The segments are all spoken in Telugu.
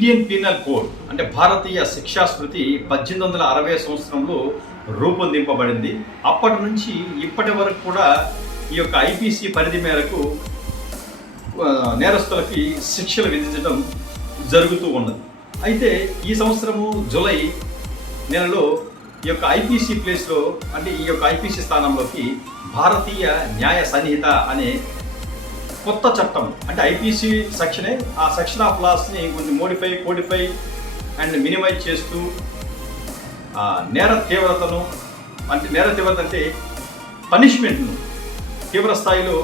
ఇండియన్ పీనల్ కోడ్ అంటే భారతీయ శిక్షా స్మృతి పద్దెనిమిది వందల అరవై సంవత్సరంలో రూపొందింపబడింది. అప్పటి నుంచి ఇప్పటి వరకు కూడా ఈ యొక్క ఐపీసీ పరిధి మేరకు నేరస్తులకి శిక్షలు విధించడం జరుగుతూ ఉన్నది. అయితే ఈ సంవత్సరము జూలై నెలలో ఈ యొక్క ఐపీసీ ప్లేస్లో అంటే ఈ యొక్క ఐపీసీ స్థానంలోకి భారతీయ న్యాయ సన్నిహిత అనే కొత్త చట్టం అంటే ఐపీసీ సెక్షనే ఆ సెక్షన్ ఆఫ్ లాస్ని కొంచెం మోడిఫై కోడిఫై అండ్ మినిమైజ్ చేస్తూ నేర తీవ్రతను అంటే నేర తీవ్రత అంటే పనిష్మెంట్ను తీవ్ర స్థాయిలో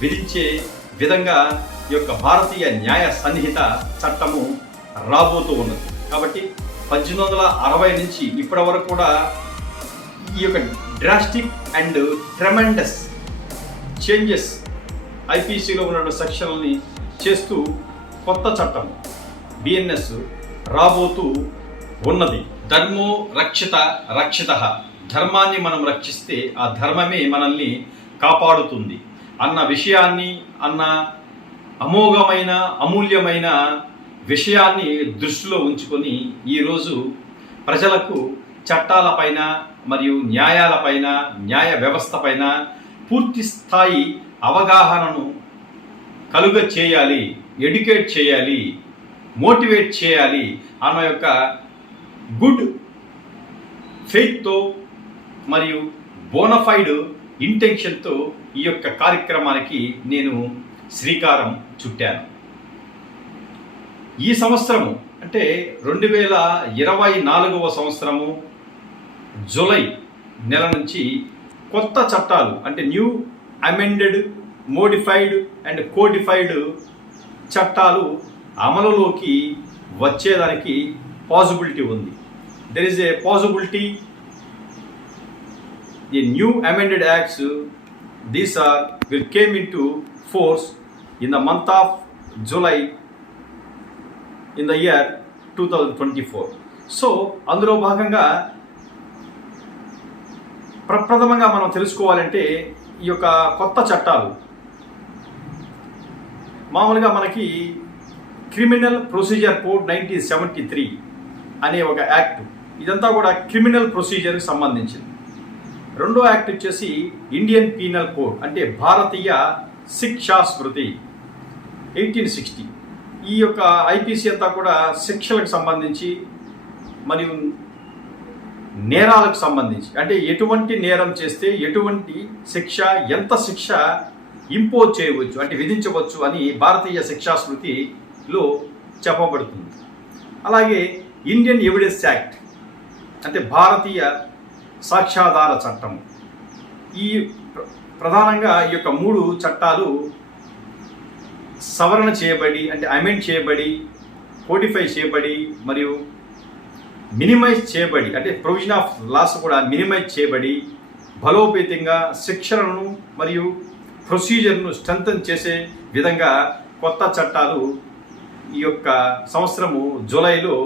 విధించే విధంగా ఈ యొక్క భారతీయ న్యాయ సన్నిహిత చట్టము రాబోతూ ఉన్నది. కాబట్టి పద్దెనిమిది వందల అరవై నుంచి ఇప్పటి వరకు కూడా ఈ యొక్క డ్రాస్టిక్ అండ్ ట్రెమెండస్ చేంజెస్ ఐపీసీలో ఉన్న సెక్షన్లని చేస్తూ కొత్త చట్టం బిఎన్ఎస్ రాబోతూ ఉన్నది. ధర్మో రక్షిత రక్షిత. ధర్మాన్ని మనం రక్షిస్తే ఆ ధర్మమే మనల్ని కాపాడుతుంది అన్న విషయాన్ని అన్న అమోఘమైన అమూల్యమైన విషయాన్ని దృష్టిలో ఉంచుకొని ఈరోజు ప్రజలకు చట్టాలపైన మరియు న్యాయాలపైన న్యాయ వ్యవస్థపైన పూర్తి స్థాయి అవగాహనను కలుగ చేయాలి ఎడ్యుకేట్ చేయాలి మోటివేట్ చేయాలి అన్న యొక్క గుడ్ ఫెయిత్తో మరియు బోనఫైడ్ ఇంటెన్షన్తో ఈ యొక్క కార్యక్రమానికి నేను శ్రీకారం చుట్టాను. ఈ సంవత్సరము అంటే రెండు వేల ఇరవై నాలుగవ సంవత్సరము జూలై నెల నుంచి కొత్త చట్టాలు అంటే new amended modified and codified చట్టాలు అమలులోకి వచ్చేదానికి పాసిబిలిటీ ఉంది. There is a possibility the new amended acts these are will came into force in the month of july in the year 2024 so అందులో భాగంగా ప్రప్రథమంగా మనం తెలుసుకోవాలంటే ఈ యొక్క కొత్త చట్టాలు. మామూలుగా మనకి criminal procedure code nineteen seventy three అనే ఒక యాక్ట్. ఇదంతా కూడా క్రిమినల్ ప్రొసీజర్కి సంబంధించింది. రెండో యాక్ట్ వచ్చేసి ఇండియన్ పీనల్ కోడ్ అంటే భారతీయ శిక్షా స్మృతి ఎయిటీన్ సిక్స్టీ. ఈ యొక్క ఐపీసీ అంతా కూడా శిక్షలకు సంబంధించి మరియు నేరాలకు సంబంధించి. అంటే ఎటువంటి నేరం చేస్తే ఎటువంటి శిక్ష ఎంత శిక్ష ఇంపోజ్ చేయవచ్చు అంటే విధించవచ్చు అని భారతీయ శిక్షా స్మృతిలో చెప్పబడుతుంది. అలాగే ఇండియన్ ఎవిడెన్స్ యాక్ట్ అంటే భారతీయ సాక్ష్యాధార చట్టం. ఈ ప్రధానంగా ఈ యొక్క మూడు చట్టాలు సవరణ చేయబడి అంటే అమెండ్ చేయబడి కోడిఫై చేయబడి మరియు మినిమైజ్ చేయబడి అంటే ప్రొవిజన్ ఆఫ్ లాస్ కూడా మినిమైజ్ చేయబడి బలోపేతంగా శిక్షణను మరియు ప్రొసీజర్ను స్ట్రెంథన్ చేసే విధంగా కొత్త చట్టాలు ఈ యొక్క సంవత్సరము జూలైలో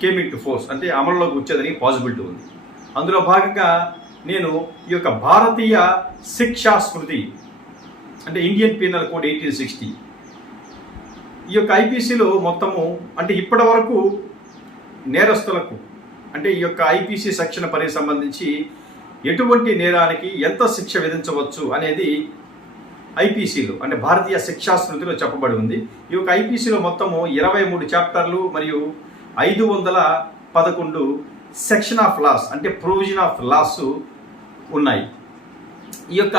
కేమ్ టు ఫోర్స్ అంటే అమలులోకి వచ్చేదని పాసిబిలిటీ ఉంది. అందులో భాగంగా నేను ఈ యొక్క భారతీయ శిక్షా స్మృతి అంటే Indian penal code eighteen sixty ఈ యొక్క ఐపీసీలో మొత్తము అంటే ఇప్పటి వరకు నేరస్తులకు అంటే ఈ యొక్క ఐపీసీ సెక్షన్ పనికి సంబంధించి ఎటువంటి నేరానికి ఎంత శిక్ష విధించవచ్చు అనేది ఐపీసీలో అంటే భారతీయ శిక్షా స్మృతిలో చెప్పబడి ఉంది. ఈ యొక్క ఐపీసీలో మొత్తము ఇరవై మూడు చాప్టర్లు మరియు ఐదు వందల పదకొండు సెక్షన్ ఆఫ్ లాస్ అంటే ప్రొవిజన్ ఆఫ్ లాస్ ఉన్నాయి. ఈ యొక్క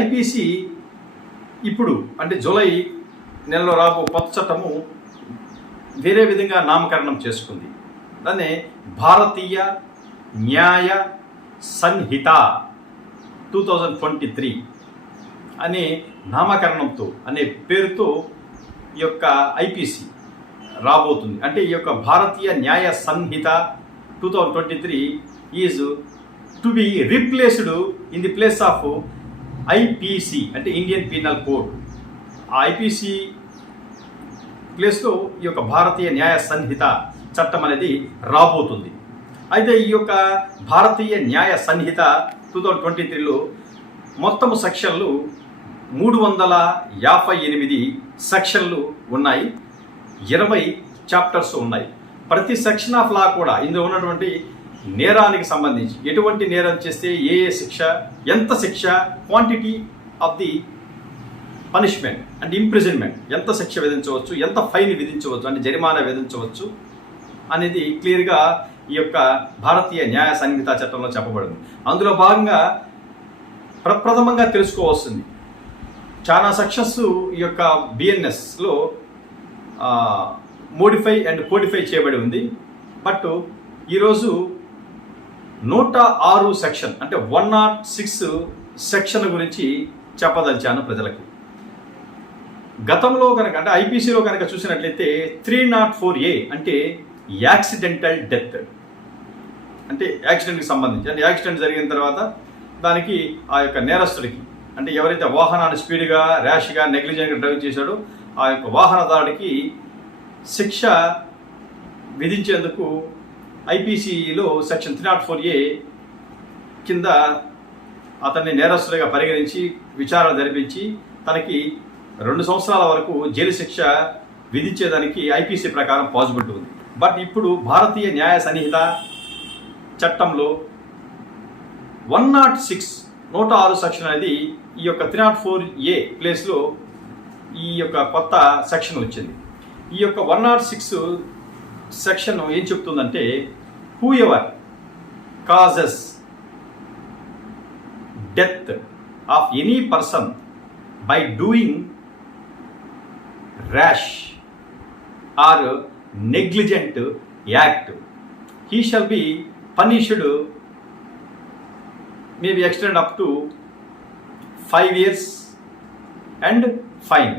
ఐపీసీ ఇప్పుడు అంటే జూలై నెలలో రాబో కొత్త చట్టము వేరే విధంగా నామకరణం చేసుకుంది. దాన్ని Bharatiya Nyaya Sanhita two thousand twenty three అనే నామకరణంతో అనే పేరుతో ఈ యొక్క ఐపీసీ రాబోతుంది. అంటే ఈ యొక్క Bharatiya Nyaya Sanhita two thousand twenty three is to be replaced in the place of IPC అంటే ఇండియన్ పీనల్ కోడ్ ఆ ఐపీసీ ప్లేస్లో ఈ యొక్క భారతీయ న్యాయ సంహిత చట్టం అనేది రాబోతుంది. అయితే ఈ యొక్క Bharatiya Nyaya Sanhita two thousand twenty త్రీలో మొత్తము సెక్షన్లు మూడు వందల యాభై ఎనిమిది సెక్షన్లు ఉన్నాయి. ఇరవై చాప్టర్స్ ఉన్నాయి. ప్రతి సెక్షన్ ఆఫ్ లా కూడా ఇందులో ఉన్నటువంటి నేరానికి సంబంధించి ఎటువంటి నేరం చేస్తే ఏ ఏ శిక్ష ఎంత శిక్ష quantity of the punishment and imprisonment ఎంత శిక్ష విధించవచ్చు ఎంత ఫైన్ విధించవచ్చు అంటే జరిమానా విధించవచ్చు అనేది క్లియర్గా ఈ యొక్క భారతీయ న్యాయ సంహిత చట్టంలో చెప్పబడింది. అందులో భాగంగా ప్రప్రథమంగా తెలుసుకోవాల్సింది చాలా సక్సెస్ ఈ యొక్క బిఎన్ఎస్లో మోడిఫై అండ్ కోడిఫై చేయబడి ఉంది. బట్ ఈరోజు నూట ఆరు సెక్షన్ అంటే వన్ నాట్ సిక్స్ సెక్షన్ గురించి చెప్పదలిచాను ప్రజలకు. గతంలో కనుక అంటే ఐపీసీలో కనుక చూసినట్లయితే త్రీ నాట్ ఫోర్ ఏ అంటే యాక్సిడెంటల్ డెత్. అంటే యాక్సిడెంట్కి సంబంధించి అంటే యాక్సిడెంట్ జరిగిన తర్వాత దానికి ఆ యొక్క నేరస్తుడికి అంటే ఎవరైతే వాహనాన్ని స్పీడ్గా ర్యాష్గా నెగ్లిజెంట్గా డ్రైవ్ చేశాడో ఆ యొక్క వాహనదారుడికి శిక్ష విధించేందుకు ఐపీసీలో section three not four A కింద అతన్ని నేరస్తుడిగా పరిగణించి విచారణ జరిపించి తనకి రెండు సంవత్సరాల వరకు జైలు శిక్ష విధించేదానికి ఐపీసీ ప్రకారం పాజిబిలిటీ ఉంది బట్ ఇప్పుడు భారతీయ న్యాయ సన్నిహిత చట్టంలో వన్ నాట్ సిక్స్ నూట ఆరు సెక్షన్ అనేది ఈ యొక్క త్రీ నాట్ ఫోర్ ఏ ప్లేస్లో ఈ యొక్క కొత్త సెక్షన్ వచ్చింది. ఈ యొక్క వన్ నాట్ సిక్స్ సెక్షన్ ఏం చెప్తుందంటే who causes death of any person by doing rash or negligent act. He shall be punished maybe extend up to five years and fine.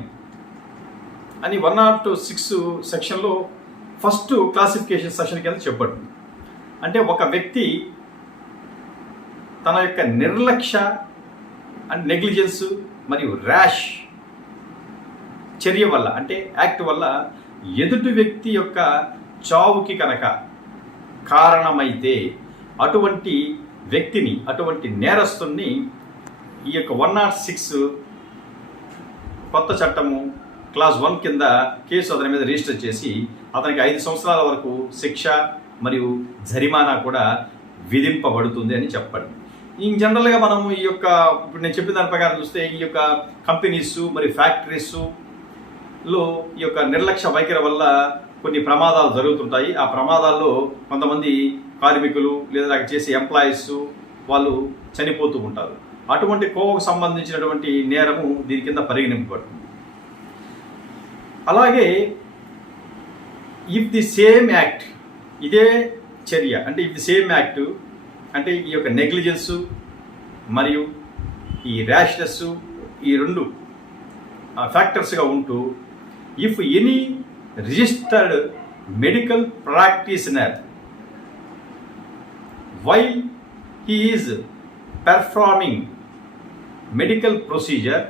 అని వన్ నాట్ సిక్స్ సెక్షన్లో ఫస్ట్ క్లాసిఫికేషన్ సెషన్ కింద చెప్పబడింది. అంటే ఒక వ్యక్తి తన యొక్క నిర్లక్ష్య అండ్ నెగ్లిజెన్స్ మరియు ర్యాష్ చర్య వల్ల అంటే యాక్ట్ వల్ల ఎదుటి వ్యక్తి యొక్క చావుకి కనుక కారణమైతే అటువంటి వ్యక్తిని అటువంటి నేరస్తుని ఈ యొక్క వన్ నాట్ సిక్స్ కొత్త చట్టము క్లాస్ వన్ కింద కేసు అతని మీద రిజిస్టర్ చేసి అతనికి ఐదు సంవత్సరాల వరకు శిక్ష మరియు జరిమానా కూడా విధింపబడుతుంది అని చెప్పండి. ఇన్ జనరల్గా మనం ఈ యొక్క ఇప్పుడు నేను చెప్పిన దాని ప్రకారం చూస్తే ఈ యొక్క కంపెనీస్ మరియు ఫ్యాక్టరీస్ లో ఈ యొక్క నిర్లక్ష్య వైఖరి వల్ల కొన్ని ప్రమాదాలు జరుగుతుంటాయి. ఆ ప్రమాదాల్లో కొంతమంది కార్మికులు లేదా అక్కడ చేసే ఎంప్లాయీస్ వాళ్ళు చనిపోతూ ఉంటారు. అటువంటి కోవకు సంబంధించినటువంటి నేరము దీని కింద పరిగణింపబడుతుంది. అలాగే ఇఫ్ ది సేమ్ యాక్ట్ ఇదే చర్య. అంటే ఇఫ్ ది సేమ్ యాక్ట్ అంటే ఈ యొక్క నెగ్లిజెన్సు మరియు ఈ ర్యాష్నెస్ ఈ రెండు ఫ్యాక్టర్స్గా ఉంటూ if any registered medical practitioner why he he is performing medical procedure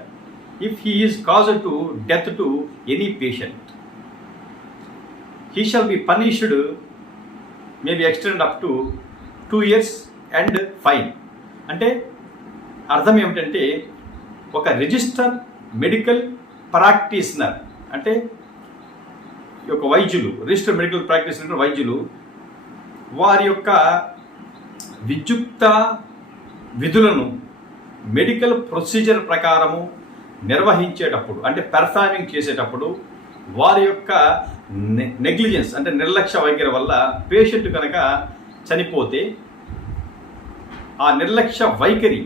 if he he is cause to death to any patient he shall be punished may be extend up to two years and five అంటే అర్థం ఏమిటంటే ఒక రిజిస్టర్ మెడికల్ ప్రాక్టీసనర్ అంటే ఈ యొక్క వైద్యులు రిజిస్టర్ మెడికల్ ప్రాక్టీషనర్ వైద్యులు వారి యొక్క విద్యుక్త విధులను మెడికల్ ప్రొసీజర్ ప్రకారము నిర్వహించేటప్పుడు అంటే పెర్ఫార్మింగ్ చేసేటప్పుడు వారి యొక్క నెగ్లిజెన్స్ అంటే నిర్లక్ష్య వైఖరి వల్ల పేషెంట్ కనుక చనిపోతే ఆ నిర్లక్ష్య వైఖరి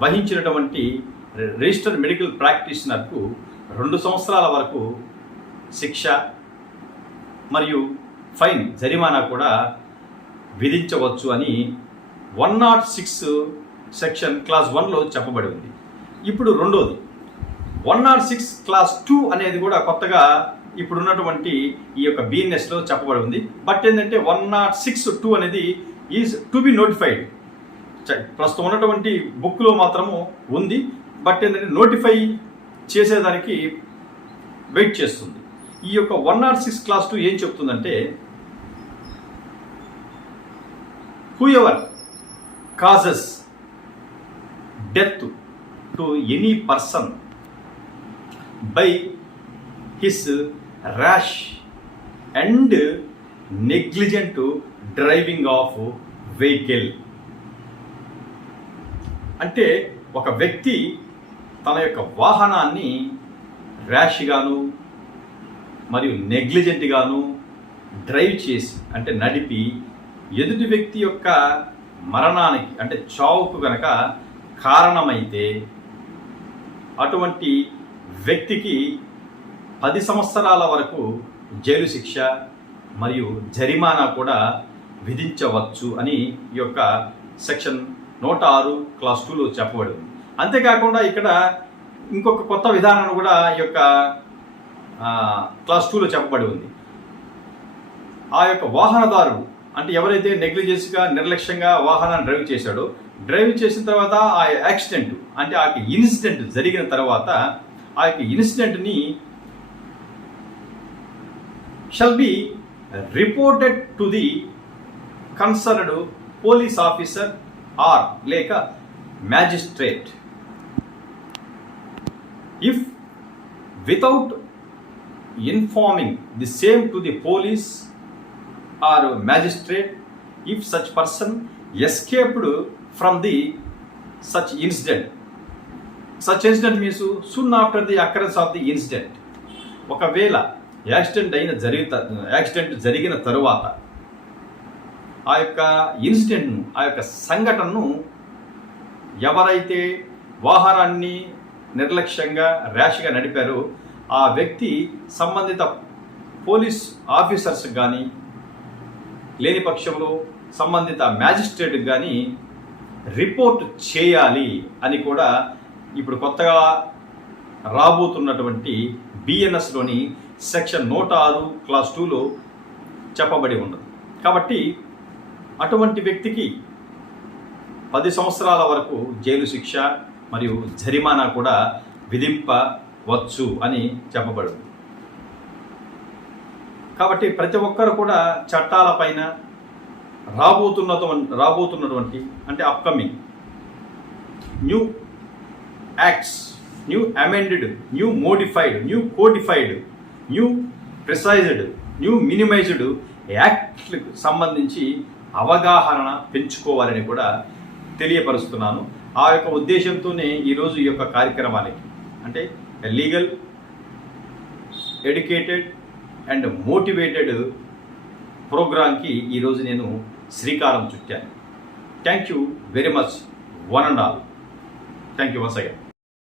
వహించినటువంటి రిజిస్టర్డ్ మెడికల్ ప్రాక్టీషనర్కు రెండు సంవత్సరాల వరకు శిక్ష మరియు ఫైన్ జరిమానా కూడా విధించవచ్చు అని one not six section class వన్లో చెప్పబడి ఉంది. ఇప్పుడు రెండోది. One not six class two అనేది కూడా కొత్తగా ఇప్పుడున్నటువంటి ఈ యొక్క బిఎన్ఎస్లో చెప్పబడి ఉంది. బట్ ఏంటంటే వన్ నాట్ సిక్స్ టూ అనేది ఈజ్ టు బి నోటిఫైడ్. ప్రస్తుతం ఉన్నటువంటి బుక్లో మాత్రము ఉంది. బట్ ఏంటంటే నోటిఫై చేసేదానికి వెయిట్ చేస్తుంది. ఈ యొక్క one not six class two ఏం చెప్తుందంటే whoever causes death to any person by his rash and negligent driving of vehicle అంటే ఒక వ్యక్తి తన యొక్క వాహనాన్ని ర్యాష్గాను మరియు నెగ్లిజెంట్గాను డ్రైవ్ చేసి అంటే నడిపి ఎదుటి వ్యక్తి యొక్క మరణానికి అంటే చావుకు గనక కారణమైతే అటువంటి వ్యక్తికి పది సంవత్సరాల వరకు జైలు శిక్ష మరియు జరిమానా కూడా విధించవచ్చు అని ఈ యొక్క సెక్షన్ నూట ఆరు క్లాస్ టూలో చెప్పబడి ఉంది అంతేకాకుండా ఇక్కడ ఇంకొక కొత్త విధానాన్ని కూడా ఈ యొక్క క్లాస్ టూలో చెప్పబడి ఉంది. ఆ యొక్క వాహనదారుడు అంటే ఎవరైతే నెగ్లిజెన్స్గా నిర్లక్ష్యంగా వాహనాన్ని డ్రైవ్ చేశాడో డ్రైవ్ చేసిన తర్వాత ఆ యాక్సిడెంట్ అంటే ఆ యొక్క ఇన్సిడెంట్ జరిగిన తర్వాత ఆ యొక్క ఇన్సిడెంట్ని shall be reported to the concerned police officer or లేక magistrate. If without informing the same to the police or magistrate if such person escaped from the such incident such incident means soon after the occurrence of the incident ఒకవేళ యాక్సిడెంట్ అయిన జరిగిన యాక్సిడెంట్ జరిగిన తరువాత ఆ యొక్క ఇన్సిడెంట్ను ఆ యొక్క సంఘటనను ఎవరైతే వాహనాన్ని నిర్లక్ష్యంగా ర్యాష్గా నడిపారో. ఆ వ్యక్తి సంబంధిత పోలీస్ ఆఫీసర్స్ కానీ లేని పక్షంలో సంబంధిత మ్యాజిస్ట్రేట్కి కానీ రిపోర్ట్ చేయాలి అని కూడా ఇప్పుడు కొత్తగా రాబోతున్నటువంటి బిఎన్ఎస్లోని సెక్షన్ నూట ఆరు క్లాస్ టూలో చెప్పబడి ఉండదు కాబట్టి అటువంటి వ్యక్తికి పది సంవత్సరాల వరకు జైలు శిక్ష మరియు జరిమానా కూడా విధింపవచ్చు అని చెప్పబడింది. కాబట్టి ప్రతి ఒక్కరు కూడా చట్టాలపైన రాబోతున్న రాబోతున్నటువంటి అంటే upcoming new acts new amended new modified new codified new precised new minimized యాక్ట్లకు సంబంధించి అవగాహన పెంచుకోవాలని కూడా తెలియపరుస్తున్నాను. ఆ యొక్క ఉద్దేశంతోనే ఈరోజు ఈ యొక్క కార్యక్రమానికి అంటే లీగల్ ఎడ్యుకేటెడ్ అండ్ మోటివేటెడ్ ప్రోగ్రాంకి ఈరోజు నేను శ్రీకారం చుట్టాను. Thank you very much one and all thank you once again